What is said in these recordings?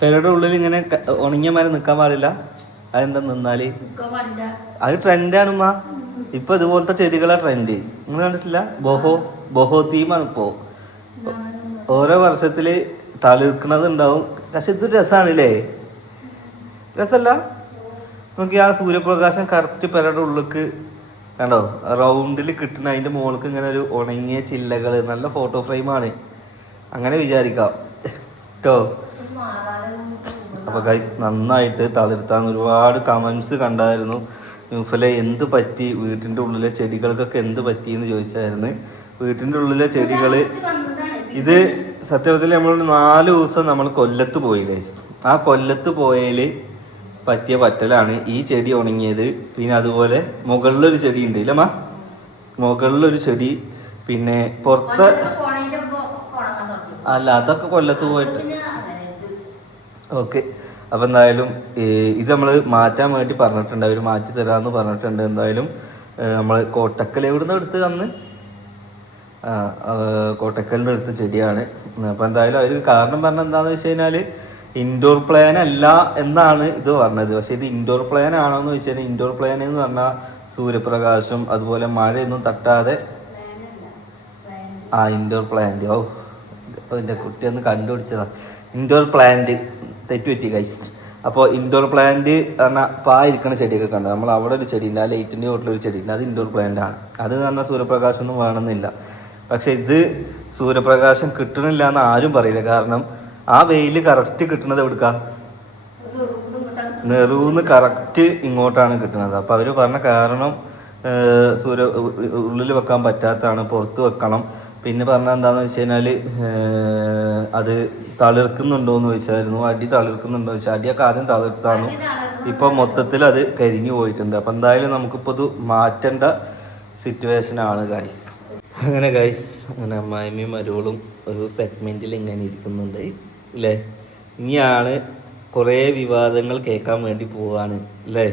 പെരയുടെ ഉള്ളിൽ ഇങ്ങനെ ഉണങ്ങിയ മരം നിൽക്കാൻ പാടില്ല. അതെന്താ നിന്നാൽ? അത് ട്രെൻഡാണ് ഇപ്പൊ ഇതുപോലത്തെ ചെടികളാ ട്രെൻഡ് നിങ്ങൾ കണ്ടിട്ടില്ല? ബൊഹോ ബൊഹോ തീമാണ് ഇപ്പോ. ഓരോ വർഷത്തിൽ തളിർക്കണത് ഉണ്ടാവും. പക്ഷെ ഇത് രസാണല്ലേ? രസല്ല? നോക്കി ആ സൂര്യപ്രകാശം കറക്റ്റ് പെരയുടെ ഉള്ളിക്ക് കണ്ടോ? റൗണ്ടിൽ കിട്ടുന്ന അതിന്റെ മുകൾക്ക് ഇങ്ങനെ ഒരു ഉണങ്ങിയ ചില്ലകൾ നല്ല ഫോട്ടോ ഫ്രെയിമാണ് അങ്ങനെ വിചാരിക്കാം. കേട്ടോ അപ്പോൾ ഗൈസ് നന്നായിട്ട് തളിർത്താൻ ഒരുപാട് കമൻസ് കണ്ടായിരുന്നു. ന്യൂഫലെ എന്ത് പറ്റി? വീട്ടിന്റെ ഉള്ളിലെ ചെടികൾക്കൊക്കെ എന്ത് പറ്റി എന്ന് ചോദിച്ചായിരുന്നു. വീട്ടിന്റെ ഉള്ളിലെ ചെടികൾ ഇത് സത്യത്തിൽ നമ്മൾ നാല് ദിവസം നമ്മൾ കൊല്ലത്ത് പോയില്ലേ ആ കൊല്ലത്ത് പോയതിൽ പറ്റിയ പറ്റലാണ്. ഈ ചെടി ഉണങ്ങിയത്. പിന്നെ അതുപോലെ മുകളിലൊരു ചെടി ഉണ്ട്. ഇല്ലമ്മ മുകളിലൊരു ചെടി. പിന്നെ പുറത്ത് അല്ല അതൊക്കെ കൊല്ലത്ത് പോയിട്ട്. ഓക്കെ. അപ്പം എന്തായാലും ഇത് നമ്മൾ മാറ്റാൻ വേണ്ടി പറഞ്ഞിട്ടുണ്ട്. അവർ മാറ്റി തരാമെന്ന് പറഞ്ഞിട്ടുണ്ട്. എന്തായാലും നമ്മൾ കോട്ടക്കൽ എവിടെ നിന്ന് എടുത്ത് ആ, കോട്ടക്കലിൽ നിന്ന് എടുത്ത ചെടിയാണ്. അപ്പം എന്തായാലും അവർ കാരണം പറഞ്ഞ എന്താണെന്ന് വെച്ച് കഴിഞ്ഞാൽ ഇൻഡോർ പ്ലാൻ അല്ല എന്നാണ് ഇത് പറഞ്ഞത്. പക്ഷേ ഇത് ഇൻഡോർ പ്ലാൻ ആണോ എന്ന് വെച്ച് കഴിഞ്ഞാൽ ഇൻഡോർ പ്ലാൻ എന്ന് പറഞ്ഞാൽ സൂര്യപ്രകാശം അതുപോലെ മഴയൊന്നും തട്ടാതെ ആ ഇൻഡോർ പ്ലാന്റ് ഓ എന്റെ കുട്ടി ഒന്ന് കണ്ടുപിടിച്ചതാ. ഇൻഡോർ പ്ലാന്റ് തെറ്റുപറ്റി ഗൈസ് അപ്പോൾ ഇൻഡോർ പ്ലാന്റ് പറഞ്ഞാൽ പാ ഇരിക്കുന്ന ചെടിയൊക്കെ കണ്ടു? നമ്മൾ അവിടെ ഒരു ചെടി ഉണ്ട് ആ ലൈറ്റിന്റെ ഒരു ഉണ്ട് അത് ഇൻഡോർ പ്ലാന്റ് ആണ്. അത് പറഞ്ഞാൽ സൂര്യപ്രകാശം ഒന്നും വേണമെന്നില്ല. പക്ഷേ ഇത് സൂര്യപ്രകാശം കിട്ടണില്ല എന്ന് ആരും പറയില്ല. കാരണം ആ വെയിൽ കറക്റ്റ് കിട്ടുന്നത് എവിടുക്കാം? നെറൂന്ന് കറക്റ്റ് ഇങ്ങോട്ടാണ് കിട്ടുന്നത് അപ്പോൾ അവർ പറഞ്ഞ കാരണം സൂര്യ ഉള്ളിൽ വെക്കാൻ പറ്റാത്തതാണ് പുറത്ത് വെക്കണം. പിന്നെ പറഞ്ഞ എന്താണെന്ന് വെച്ച് കഴിഞ്ഞാൽ അത് തളിർക്കുന്നുണ്ടോ എന്ന് ചോദിച്ചായിരുന്നു അടി തളിർക്കുന്നുണ്ടോ ചോദിച്ചാൽ അടിയൊക്കെ ആദ്യം തളിർത്താണ്. ഇപ്പോൾ മൊത്തത്തിൽ അത് കരിഞ്ഞു പോയിട്ടുണ്ട്. അപ്പം എന്തായാലും നമുക്കിപ്പോൾ ഇത് മാറ്റേണ്ട സിറ്റുവേഷൻ ആണ് ഗൈസ്. അങ്ങനെ ഗൈസ് അങ്ങനെ അമ്മായിമ്മയും മരുവളും ഒരു സെഗ്മെന്റിൽ ഇങ്ങനെ ഇരിക്കുന്നുണ്ട് അല്ലേ ഇനിയാണ് കുറേ വിവാദങ്ങൾ കേൾക്കാൻ വേണ്ടി പോവാണ് അല്ലേ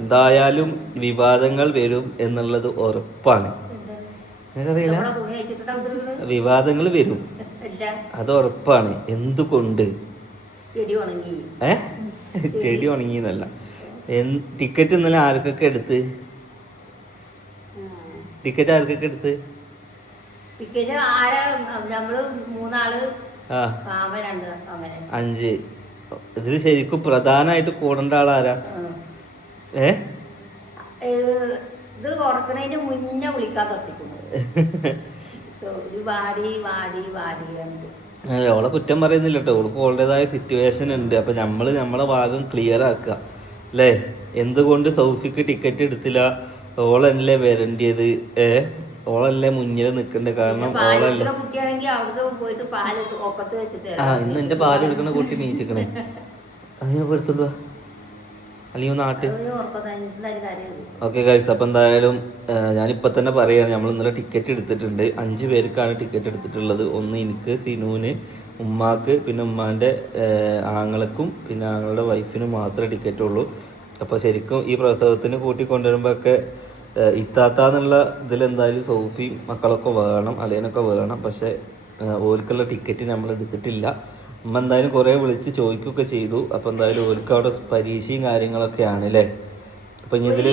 എന്തായാലും വിവാദങ്ങൾ വരും എന്നുള്ളത് ഉറപ്പാണ്. ഉദ്രവിക്കുന്നത് വിവാദങ്ങൾ വരും. അത് ഉറപ്പാണ് എന്തുകൊണ്ട്? ഏ? ചെടി ഉണങ്ങിയെന്നല്ല. എന്നല്ല ടിക്കറ്റ് ഇന്നലെ ആർക്കൊക്കെ എടുത്ത്? ടിക്കറ്റ് ആർക്കൊക്കെ എടുത്ത്? ടിക്കറ്റ് ആരാ? നമ്മൾ മൂന്നാൾ ആ. അങ്ങനെ അഞ്ച്. ഇതിൽ ശരിക്കും പ്രധാനമായിട്ട് കൂടേണ്ട ആളാരാ. ഏ? ഇത് ഓർക്കണതിന്റെ മുന്നേ വിളിക്കാൻ തൊട്ടിക്കുന്നു. സോ വാടി വാടി വാടി ഓളെ കുറ്റം പറയുന്നില്ല കേട്ടോ ഓൾക്ക് ഓളുടേതായ സിറ്റുവേഷൻ ഉണ്ട്. അപ്പൊ നമ്മൾ നമ്മളെ ഭാഗം ക്ലിയർ ആക്കുക. അല്ലേ? എന്തുകൊണ്ട് സൗഫിക്ക് ടിക്കറ്റ് എടുത്തില്ല? ഓളല്ലേ വരണ്ടിയത്? ഏ? ഓളല്ലേ മുന്നിൽ നിക്കണ്ടേ കാരണം ഓളല്ലേ ആ ഇന്ന് എന്റെ പാൽ എടുക്കുന്ന കുട്ടി നീച്ചിക്കണേ. അതിനെ വാ അല്ലെങ്കിൽ നാട്ടിൽ ഓക്കെ ഗൈസ് അപ്പം എന്തായാലും ഞാനിപ്പോൾ തന്നെ പറയുകയാണ് നമ്മൾ ഇന്നലെ ടിക്കറ്റ് എടുത്തിട്ടുണ്ട്. അഞ്ച് പേർക്കാണ് ടിക്കറ്റ് എടുത്തിട്ടുള്ളത്. ഒന്ന് എനിക്ക് സിനുവിന് ഉമ്മാക്ക് പിന്നെ ഉമ്മാന്റെ ആങ്ങളക്കും പിന്നെ ആങ്ങളുടെ വൈഫിനും മാത്രമേ ടിക്കറ്റ് ഉള്ളൂ. അപ്പോൾ ശരിക്കും ഈ പ്രസവത്തിന് കൂട്ടിക്കൊണ്ടുവരുമ്പോഴൊക്കെ ഇത്താത്ത എന്നുള്ള ഇതിലെന്തായാലും സോഫിയും മക്കളൊക്കെ വേണം അലേനൊക്കെ വേണം. പക്ഷേ ഓർക്കുള്ള ടിക്കറ്റ് നമ്മൾ എടുത്തിട്ടില്ല ഉമ്മ എന്തായാലും കുറേ വിളിച്ച് ചോദിക്കുകയൊക്കെ ചെയ്തു. അപ്പോൾ എന്തായാലും ഓൽക്ക് അവിടെ പരീക്ഷയും കാര്യങ്ങളൊക്കെയാണ് അല്ലേ അപ്പോൾ ഇനി ഇതിൽ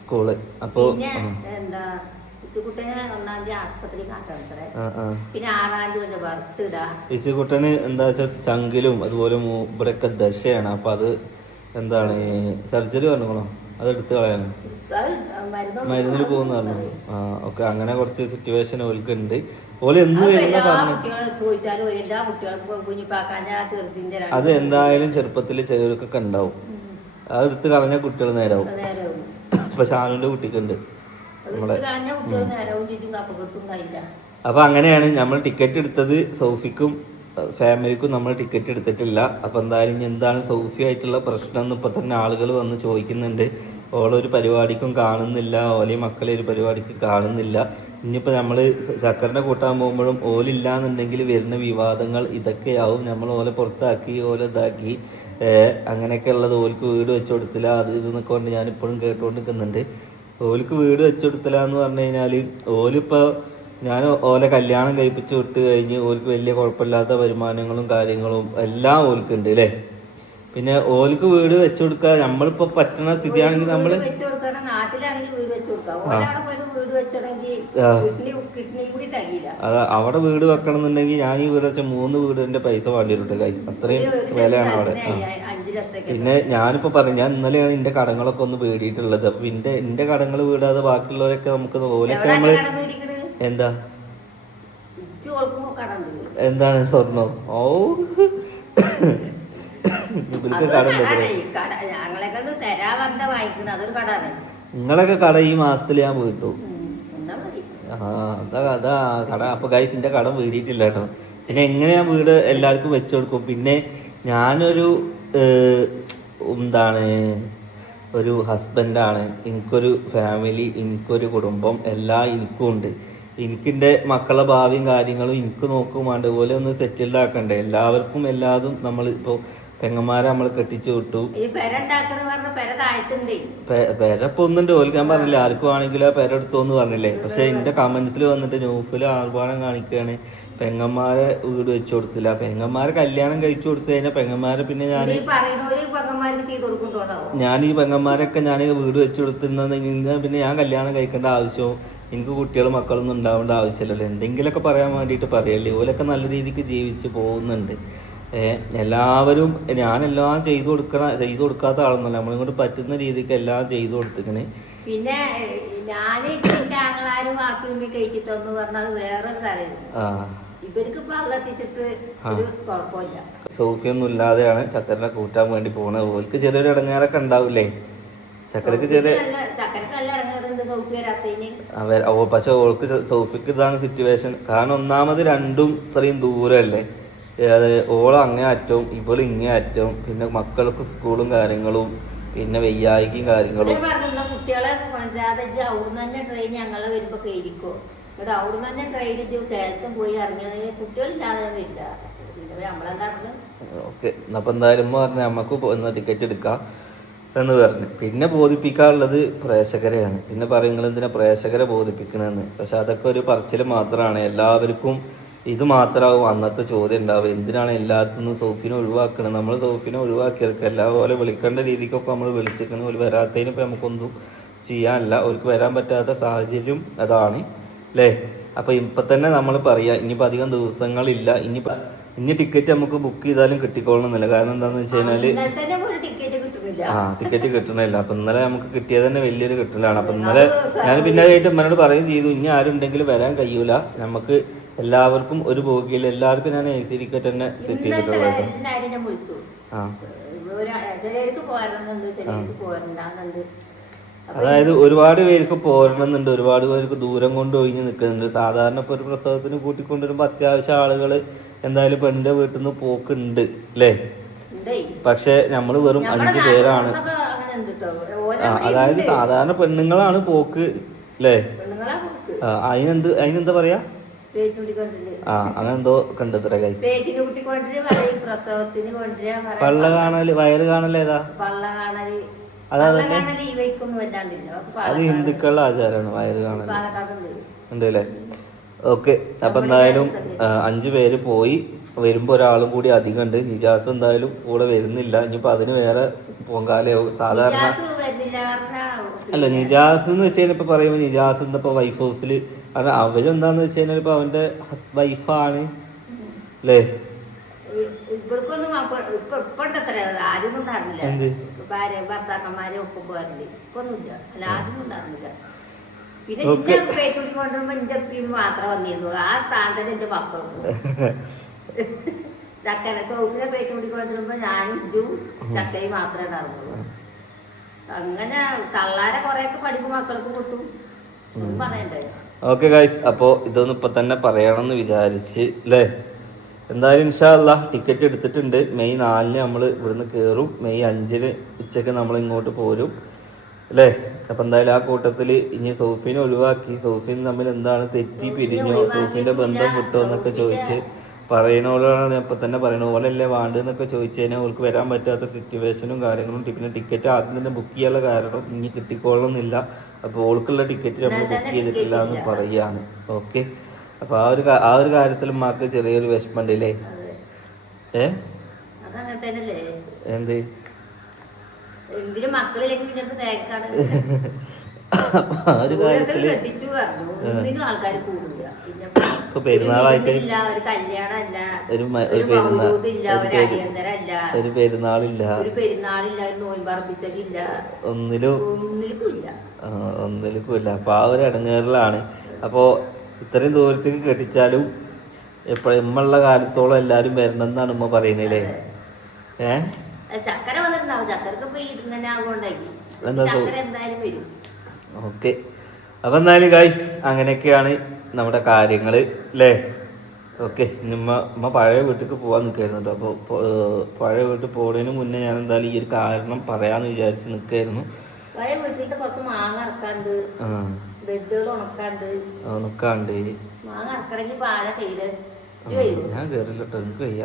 സ്കൂൾ. അപ്പൊ അപ്പോൾ പിന്നെ എന്താ വെച്ചാൽ ചങ്കിലും അതുപോലെ ഇവിടെയൊക്കെ ദശയാണ്. അപ്പൊ അത് എന്താണ് സർജറി പറഞ്ഞോളോ അത് എടുത്ത് കളയാനോ മരുന്നിൽ പോകുന്ന പറഞ്ഞു ആ ഓക്കെ. അങ്ങനെ കുറച്ച് സിറ്റുവേഷൻ ഓൽക്ക് ഉണ്ട് ഓൽ എന്ന് അത് വരുന്ന പറഞ്ഞു എന്തായാലും ചെറുപ്പത്തിൽ ചെറിയൊക്കെ ഉണ്ടാവും. അതെടുത്ത് കളഞ്ഞ കുട്ടികൾ നേരാവും. ഇപ്പൊ ഷാനുവിന്റെ കുട്ടിക്കുണ്ട്. അപ്പൊ അങ്ങനെയാണ് നമ്മൾ ടിക്കറ്റ് എടുത്തത് സൗഫിക്കും ഫാമിലിക്കും നമ്മൾ ടിക്കറ്റ് എടുത്തിട്ടില്ല. അപ്പോൾ എന്തായാലും ഇനി എന്താണ് സൗഫി ആയിട്ടുള്ള പ്രശ്നം എന്ന് ഇപ്പം തന്നെ ആളുകൾ വന്ന് ചോദിക്കുന്നുണ്ട്. ഓളൊരു പരിപാടിക്കും കാണുന്നില്ല. ഓലെ മക്കളെ ഒരു പരിപാടിക്ക് കാണുന്നില്ല. ഇനിയിപ്പോൾ നമ്മൾ ചക്കറിനെ കൂട്ടാൻ പോകുമ്പോഴും ഓലില്ല എന്നുണ്ടെങ്കിൽ വരുന്ന വിവാദങ്ങൾ ഇതൊക്കെയാവും. നമ്മൾ ഓലെ പുറത്താക്കി ഓല ഇതാക്കി. അങ്ങനെയൊക്കെ ഉള്ളത് ഓൽക്ക് വീട് വെച്ച് കൊടുത്തില്ല. അത് ഇത് എന്നൊക്കെ കൊണ്ട് ഞാൻ ഇപ്പോഴും കേട്ടുകൊണ്ട് നിൽക്കുന്നുണ്ട്. ഓൽക്ക് വീട് വെച്ച് കൊടുത്തില്ല എന്ന് പറഞ്ഞു കഴിഞ്ഞാൽ ഓലിപ്പോൾ ഞാൻ ഓലെ കല്യാണം കഴിപ്പിച്ച് വിട്ട് കഴിഞ്ഞ് ഓൽക്ക് വലിയ കുഴപ്പമില്ലാത്ത വരുമാനങ്ങളും കാര്യങ്ങളും എല്ലാം ഓൽക്ക് ഉണ്ട് അല്ലേ പിന്നെ ഓൽക്ക് വീട് വെച്ചു കൊടുക്കുക നമ്മളിപ്പോ പറ്റുന്ന സ്ഥിതിയാണെങ്കിൽ നമ്മൾ അതാ അവിടെ വീട് വെക്കണം എന്നുണ്ടെങ്കിൽ ഞാൻ ഈ വീട് വെച്ച മൂന്ന് വീടിന്റെ പൈസ വേണ്ടി വരും ഗൈസ് അത്രയും വിലയാണ് അവിടെ. പിന്നെ ഞാനിപ്പോ പറഞ്ഞു ഞാൻ ഇന്നലെയാണ് എന്റെ കടങ്ങളൊക്കെ ഒന്ന് വീടിയിട്ടുള്ളത് അപ്പൊ എന്റെ എന്റെ കടങ്ങൾ വീടാതെ ബാക്കിയുള്ളവരൊക്കെ നമുക്ക് ഓലൊക്കെ നമ്മൾ എന്താ? എന്താണ് സ്വർണം ഓ നിങ്ങളൊക്കെ കട ഈ മാസത്തിൽ ഞാൻ വീട്ടു. മതി. ആ അതാ അതാ കട. അപ്പൊ ഗൈസിന്റെ കടം വീടിയിട്ടില്ല കേട്ടോ. പിന്നെ എങ്ങനെ ഞാൻ വീട് എല്ലാവർക്കും വെച്ചു കൊടുക്കും? പിന്നെ ഞാനൊരു എന്താണ് ഒരു ഹസ്ബൻഡാണ് എനിക്കൊരു ഫാമിലി എനിക്കൊരു കുടുംബം എല്ലാം എനിക്കും ഉണ്ട്. എനിക്കെന്റെ മക്കളെ ഭാവിയും കാര്യങ്ങളും എനിക്ക് നോക്കും പോലെ ഒന്ന് സെറ്റിൽഡ് ആക്കണ്ടേ? എല്ലാവർക്കും എല്ലാതും നമ്മൾ ഇപ്പോൾ പെങ്ങന്മാരെ നമ്മൾ കെട്ടിച്ചു വിട്ടു. പെര ഇപ്പൊ ഒന്നുണ്ട്. ഓൽക്കാൻ ഞാൻ പറഞ്ഞില്ല ആർക്കും ആണെങ്കിലും ആ പെര എടുത്തോന്ന് പറഞ്ഞില്ലേ? പക്ഷെ എന്റെ കമന്റ്സിൽ വന്നിട്ട് ന്യൂസിൽ ആർഭാടം കാണിക്കുകയാണ് പെങ്ങന്മാരെ വീട് വെച്ചു കൊടുത്തില്ല. പെങ്ങന്മാരെ കല്യാണം കഴിച്ചു കൊടുത്തു കഴിഞ്ഞാൽ പെങ്ങന്മാരെ പിന്നെ ഞാൻ ഞാൻ ഈ പെങ്ങന്മാരൊക്കെ ഞാൻ വീട് വെച്ചു കൊടുത്തിരുന്നെങ്കിൽ പിന്നെ ഞാൻ കല്യാണം കഴിക്കേണ്ട ആവശ്യവും എനിക്ക് കുട്ടികളും മക്കളൊന്നും ഉണ്ടാവേണ്ട ആവശ്യമില്ലല്ലോ. എന്തെങ്കിലുമൊക്കെ പറയാൻ വേണ്ടിയിട്ട് പറയല്ലേ? ഓലൊക്കെ നല്ല രീതിക്ക് ജീവിച്ച് പോകുന്നുണ്ട്. എല്ലാവരും ഞാനെല്ലാം ചെയ്തു കൊടുക്കണ ചെയ്തു കൊടുക്കാത്ത ആളൊന്നല്ല നമ്മളിങ്ങോട്ട് പറ്റുന്ന രീതിക്ക് എല്ലാം ചെയ്തു കൊടുത്തിക്കണ്. പിന്നെ ഞാൻ ആങ്ങളാരും വാക്കിയുമ്പി കയറ്റി തന്നു പറഞ്ഞാൽ വേറൊരു കാര്യമായിരുന്നു ഇവർക്ക് ഇപ്പൊ അകത്തിച്ചിട്ട് ഒരു കുഴപ്പമില്ല. സോഫിയൊന്നും ഇല്ലാതെയാണ് ചക്കരനെ കൂട്ടാൻ വേണ്ടി പോണത്. ഓൽക്ക് ചെറിയൊരു ഇടങ്ങാറൊക്കെ ഉണ്ടാവില്ലേ? ചക്കരക്ക് ചെറിയ ചക്കരക്ക് ഇടങ്ങാറുണ്ട് പക്ഷെ ഓൾക്ക് സോഫിക്ക് ഇതാണ് സിറ്റുവേഷൻ കാരണം ഒന്നാമത് രണ്ടും ഇത്രയും ദൂരമല്ലേ ഓള അങ്ങേ അറ്റവും ഇവൾ ഇങ്ങേ അറ്റവും പിന്നെ മക്കൾക്ക് സ്കൂളും കാര്യങ്ങളും പിന്നെ വെയ്യായിക്കും കാര്യങ്ങളും. കുട്ടികളെ കൊണ്ടുവരാതെ ഇജ്ജ് അവിടുന്ന് തന്നെ ട്രെയിൻ ഞങ്ങളെ വരുമ്പോ കയറിക്കോ. ഇവിടെ അവിടുന്ന് തന്നെ ട്രെയിൻ ഇജ്ജ് ചേലത്തും പോയി ഇറങ്ങിയത് കുട്ടികളില്ലാതെ വരില്ല. ഓക്കെ അപ്പൊ എന്തായാലും പറഞ്ഞ നമുക്ക് ടിക്കറ്റ് എടുക്കാം. എന്ന് പറഞ്ഞു. പിന്നെ ബോധിപ്പിക്കാനുള്ളത് പ്രേക്ഷകരെയാണ്. പിന്നെ പറയും നിങ്ങൾ എന്തിനാ പ്രേക്ഷകരെ ബോധിപ്പിക്കണമെന്ന് പക്ഷെ അതൊക്കെ ഒരു പറച്ചിൽ മാത്രമാണ്. എല്ലാവർക്കും ഇത് മാത്രമാവും അന്നത്തെ ചോദ്യം ഉണ്ടാവുക. എന്തിനാണ് എല്ലാത്തിനും സോഫിനെ ഒഴിവാക്കണം നമ്മൾ സോഫിനെ ഒഴിവാക്കിയെടുക്കുക. എല്ലാ പോലെ വിളിക്കേണ്ട രീതിക്കൊക്കെ നമ്മൾ വിളിച്ചിരിക്കണം ഒരു വരാത്തതിന് ഇപ്പം നമുക്കൊന്നും ചെയ്യാനില്ല. അവർക്ക് വരാൻ പറ്റാത്ത സാഹചര്യം അതാണ്. അല്ലേ അപ്പോൾ ഇപ്പം തന്നെ നമ്മൾ പറയാ ഇനിയിപ്പം അധികം ദിവസങ്ങളില്ല. ഇനിയിപ്പം ഇനി ടിക്കറ്റ് നമുക്ക് ബുക്ക് ചെയ്താലും കിട്ടിക്കോളണമെന്നില്ല കാരണം എന്താണെന്ന് വെച്ച് കഴിഞ്ഞാൽ ഇന്നലെ തന്നെ ഒരു ടിക്കറ്റ് കിട്ടുന്നില്ല ആ ടിക്കറ്റ് കിട്ടണില്ല. അപ്പൊ ഇന്നലെ നമുക്ക് കിട്ടിയത് തന്നെ വലിയൊരു കിട്ടലാണ്. അപ്പൊ ഇന്നലെ ഞാൻ പിന്നെ ആയിട്ട് ഉമ്മനോട് പറയും ചെയ്തു ഇനി ആരും ഉണ്ടെങ്കിൽ വരാൻ കഴിയൂല. നമുക്ക് എല്ലാവർക്കും ഒരു ബോഗിയിൽ എല്ലാവർക്കും ഞാൻ എ സി ടിക്കറ്റ് തന്നെ സെറ്റ് ചെയ്തിട്ടുള്ളത് ആ. അതായത് ഒരുപാട് പേർക്ക് പോരണമെന്നുണ്ട്. ഒരുപാട് പേർക്ക് ദൂരം കൊണ്ട് ഒഴിഞ്ഞ് നിൽക്കുന്നുണ്ട്. സാധാരണ ഇപ്പോൾ ഒരു പ്രസവത്തിന് കൂട്ടിക്കൊണ്ടുവരുമ്പോൾ അത്യാവശ്യം ആളുകൾ എന്തായാലും പെണ്ണിന്റെ വീട്ടിൽ നിന്ന് പോക്കുണ്ട് അല്ലേ? പക്ഷെ നമ്മൾ വെറും അഞ്ച് പേരാണ്. അതായത് സാധാരണ പെണ്ണുങ്ങളാണ് പോക്ക് അല്ലേ അതിനെന്ത് അതിനെന്താ പറയാ? ആ അങ്ങനെന്തോ കണ്ടെത്ര പള്ള കാണൽ വയറ് കാണൽ ഏതാ? അതാ ഹിന്ദുക്കളുടെ ആചാരമാണ് വയറ് കാണൽ. ഉണ്ടല്ലേ? ഓക്കെ അപ്പൊ എന്തായാലും അഞ്ച് പേര് പോയി. വരുമ്പോ ഒരാളും കൂടി അധികം ഉണ്ട് നിജാസ് എന്തായാലും കൂടെ വരുന്നില്ല. ഇനിയിപ്പോ അതിന് വേറെ പൊങ്കാലയോ സാധാരണ അല്ല നിജാസ് എന്ന് വെച്ച് കഴിഞ്ഞാൽ ഇപ്പൊ പറയുമ്പോ നിജാസ് ഇന്നിപ്പോ വൈഫ് ഹൗസിൽ കാരണം അവരെന്താന്ന് വെച്ച് കഴിഞ്ഞാൽ ഇപ്പൊ അവന്റെ വൈഫാണ് അല്ലേ? എന്ത്? ഭാര്യ ഭർത്താക്കന്മാരെ ഒപ്പം പോകാറില്ല ഇപ്പൊ ഒന്നുമില്ല അല്ല ആദ്യം ഉണ്ടായിരുന്നില്ല. പിന്നെ. ഇന്റെ പേറ്റുണ്ടി കൊണ്ടുവരുമ്പോ എന്റെ അപ്പിയും മാത്രമേ വന്നിരുന്നുള്ളൂ ആ സ്ഥാനത്തിന് എന്റെ മക്കളും. ചക്കര സോഫിനെ പേറ്റ് കൊണ്ടുവരുമ്പോ ഞാനും ഇജും ചക്കയും മാത്രമേ ഉണ്ടാവുള്ളൂ. അങ്ങനെ തള്ളാരെ കൊറേയൊക്കെ പഠിപ്പ് മക്കൾക്ക് കിട്ടും. പറയണ്ടേ? ഓക്കെ ഗൈസ് അപ്പോൾ ഇതൊന്നും ഇപ്പം തന്നെ പറയണമെന്ന് വിചാരിച്ച് അല്ലേ എന്തായാലും ഇൻഷാല്ല ടിക്കറ്റ് എടുത്തിട്ടുണ്ട്. മെയ് നാലിന് നമ്മൾ ഇവിടുന്ന് കയറും മെയ് അഞ്ചിന് ഉച്ചയ്ക്ക് നമ്മൾ ഇങ്ങോട്ട് പോരും. അല്ലേ അപ്പം എന്തായാലും ആ കൂട്ടത്തിൽ ഇനി സോഫീനെ ഒഴിവാക്കി. സോഫീൻ തമ്മിൽ എന്താണ് തെറ്റി പിരിഞ്ഞോ? സോഫീന്റെ ബന്ധം കിട്ടുമോ എന്നൊക്കെ ചോദിച്ച് പറയണോളാണ് ഇപ്പൊ തന്നെ പറയണ പോലെയല്ലേ വേണ്ടതെന്നൊക്കെ ചോദിച്ചു കഴിഞ്ഞാൽ അവർക്ക് വരാൻ പറ്റാത്ത സിറ്റുവേഷനും കാര്യങ്ങളും. പിന്നെ ടിക്കറ്റ് ആദ്യം തന്നെ ബുക്ക് ചെയ്യാനുള്ള കാരണം ഇനി കിട്ടിക്കൊള്ളണമെന്നില്ല അപ്പോൾ ഓൾക്കുള്ള ടിക്കറ്റ് നമ്മൾ ബുക്ക് ചെയ്തിട്ടില്ല എന്ന് പറയുകയാണ് ഓക്കെ അപ്പോൾ ആ ഒരു ആ ഒരു കാര്യത്തിൽ മാക്ക് ചെറിയൊരു വിഷമമുണ്ട് അല്ലേ? ഏ? എന്ത്? എങ്കിലും മക്കളിലേക്ക് പിന്നെ അപ്പൊ ഒരു ഇപ്പൊ പെരുന്നാളായിട്ട് ഒരു ഒരു ഒരു പെരുന്നാൾ പെരുന്നാളില്ല. ഒന്നിലും ഒന്നിലേക്കും ഇല്ല ആ, ഒരു ഇടങ്ങേറിലാണ്. അപ്പോൾ ഇത്രയും ദൂരത്തേക്ക് കെട്ടിച്ചാലും എപ്പോഴും ഇമ്മുള്ള കാലത്തോളം എല്ലാരും വരണം എന്നാണ് ഉമ്മ പറയുന്നില്ലേ ഏഹ് ചക്കര വന്നിട്ടുണ്ടാവും. ചക്കരക്ക് പോയി ഇരുന്നെ ആകൊണ്ടായി എന്താ സോ- ചക്കര എന്തായാലും വരും. ഓക്കെ. അപ്പം എന്നാലും ഗൈസ് അങ്ങനെയൊക്കെയാണ് നമ്മുടെ കാര്യങ്ങൾ അല്ലേ ഓക്കെ നിമ്മ ഉമ്മ പഴയ വീട്ടിലേക്ക് പോകാൻ നിൽക്കായിരുന്നു കേട്ടോ. അപ്പോൾ പഴയ വീട്ടിൽ പോകുന്നതിന് മുന്നേ ഞാൻ എന്തായാലും ഈ ഒരു കാരണം പറയാന്ന് വിചാരിച്ച് നിൽക്കായിരുന്നു. പഴയ വീട്ടിലത്തെ കുറച്ച് മാങ്ങ ഇറക്കാണ്ട് ആ. ബെഡുകൾ ഉണക്കാണ്ട്. ഉണക്കാണ്ട്. മാങ്ങ ഇറക്കണമെങ്കിൽ പാല തേയിൽ ഇത് വരുമോ ഞാൻ കയറില്ല കേട്ടോ എനിക്ക് വയ്യ.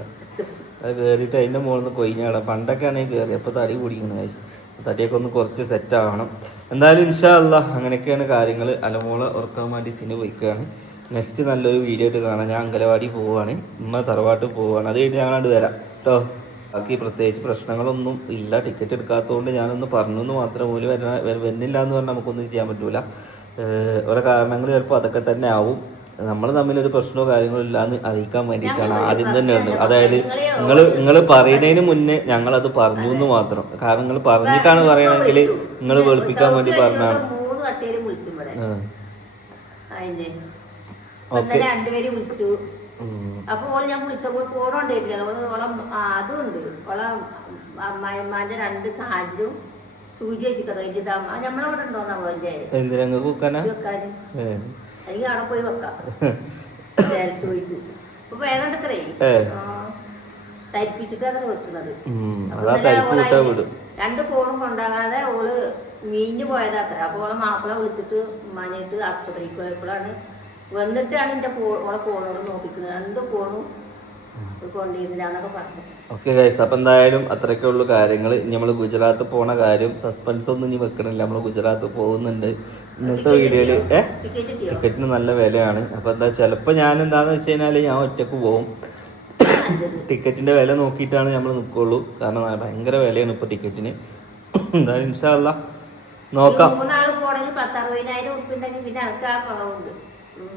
അത് കയറിയിട്ട് അതിന്റെ മുകളിൽ നിന്ന് കൊയ്യാടാ പണ്ടൊക്കെ ആണെങ്കിൽ കയറി അപ്പോൾ തടി കുടിക്കുന്നത് ഗൈസ് തടിയൊക്കെ ഒന്ന് കുറച്ച് സെറ്റ് ആവണം. എന്തായാലും ഇൻഷാ അല്ല അങ്ങനെയൊക്കെയാണ് കാര്യങ്ങൾ അലമോള ഉറക്കാൻ വേണ്ടി സിനിമ പോയിക്കുകയാണ് നെക്സ്റ്റ് നല്ലൊരു വീഡിയോ ആയിട്ട് കാണാം. ഞാൻ അങ്കലവാടി പോവുകയാണ് ഉമ്മ തറവാട്ട് പോവുകയാണ് അത് കഴിഞ്ഞ് ഞങ്ങളാണ്ട് വരാം. കേട്ടോ ബാക്കി പ്രത്യേകിച്ച് പ്രശ്നങ്ങളൊന്നും ഇല്ല. ടിക്കറ്റ് എടുക്കാത്തതുകൊണ്ട് ഞാനൊന്ന് പറഞ്ഞു എന്ന് മാത്രം പോലും വരണ വരുന്നില്ല എന്ന് പറഞ്ഞാൽ നമുക്കൊന്നും ചെയ്യാൻ പറ്റൂല. ഓരോ കാരണങ്ങൾ ചിലപ്പോൾ അതൊക്കെ തന്നെ ആവും. നമ്മൾ തമ്മിൽ ഒരു പ്രശ്നമോ കാര്യങ്ങളോ ഇല്ലാന്ന് അറിയിക്കാൻ വേണ്ടിയിട്ടാണ് ആദ്യം തന്നെ ഉണ്ട് അതായത് നിങ്ങൾ നിങ്ങൾ പറയുന്നതിന് മുന്നേ അത് പറഞ്ഞു എന്ന് മാത്രം. കാരണം നിങ്ങൾ പറഞ്ഞിട്ടാണ് പറയണമെങ്കിൽ നിങ്ങൾ വെളുപ്പിക്കാൻ വേണ്ടി പറഞ്ഞാണ്. അപ്പൊ ഓൾ ഞാൻ വിളിച്ചപ്പോൾ ഓൾ ഓളെ ആ, അതുണ്ട്. ഓളെ അമ്മായിമാന്റെ രണ്ട് കാലിലും സൂചി നമ്മളവിടെ ഉണ്ടോന്നാ പോലെ എന്തിനാ വെക്കാന്. അല്ലെങ്കിൽ അവിടെ പോയി വെക്കാം. നേരത്തെ പോയിട്ട്. തരിപ്പിച്ചിട്ട് അത്ര വെക്കുന്നത്. രണ്ട് ഫോണും കൊണ്ടാകാതെ ഓൾ മീഞ്ഞു പോയതാത്ര അപ്പൊ ഓളെ മാപ്പിള വിളിച്ചിട്ട് ഉമ്മാനായിട്ട് ആസ്പത്രിക്ക് പോയപ്പോഴാണ് വന്നിട്ടാണ് എന്റെ ഓളെ ഫോണോട് നോക്കിക്കുന്നത് രണ്ട് ഫോണും പറഞ്ഞു. ഓക്കെ ഗൈസ് അപ്പം എന്തായാലും അത്രയൊക്കെ ഉള്ളു കാര്യങ്ങൾ ഇനി നമ്മൾ ഗുജറാത്ത് പോണ കാര്യം സസ്പെൻസ് ഒന്നും ഇനി വെക്കണില്ല. നമ്മൾ ഗുജറാത്ത് പോകുന്നുണ്ട്. ഇന്നത്തെ വീഡിയോയിൽ ഏഹ് ടിക്കറ്റിന് നല്ല വിലയാണ്. അപ്പോൾ എന്താ ചിലപ്പോൾ ഞാൻ എന്താന്ന് വെച്ച് കഴിഞ്ഞാൽ ഞാൻ ഒറ്റയ്ക്ക് പോകും. ടിക്കറ്റിന്റെ ടിക്കറ്റിന്റെ വില നോക്കിയിട്ടാണ് നമ്മൾ നിൽക്കുള്ളൂ കാരണം ഭയങ്കര വിലയാണ് ഇപ്പോൾ ടിക്കറ്റിന് എന്തായാലും ഇൻഷാല്ല നോക്കാം. ഈ മൂന്നാൾ പോണെങ്കിൽ പത്ത് അറുപതിനായിരം ഉണ്ടെങ്കിൽ പിന്നെ അനക്ക് ആ പ-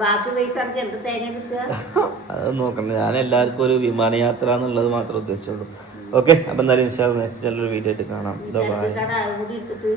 ബാക്കി പൈസ അനക്ക് എന്ത് തേങ്ങ കിട്ടുക? അത് നോക്കണ്ട. ഞാൻ എല്ലാവർക്കും ഒരു വിമാനയാത്ര എന്നുള്ളത് മാത്രമേ ഉദ്ദേശിച്ചുള്ളൂ. ഓക്കെ അപ്പം എന്തായാലും ഇൻഷാ നെക്സ്റ്റ് വീഡിയോ ആയിട്ട് കാണാം. ബൈ കൂടി എടുത്തിട്ട്.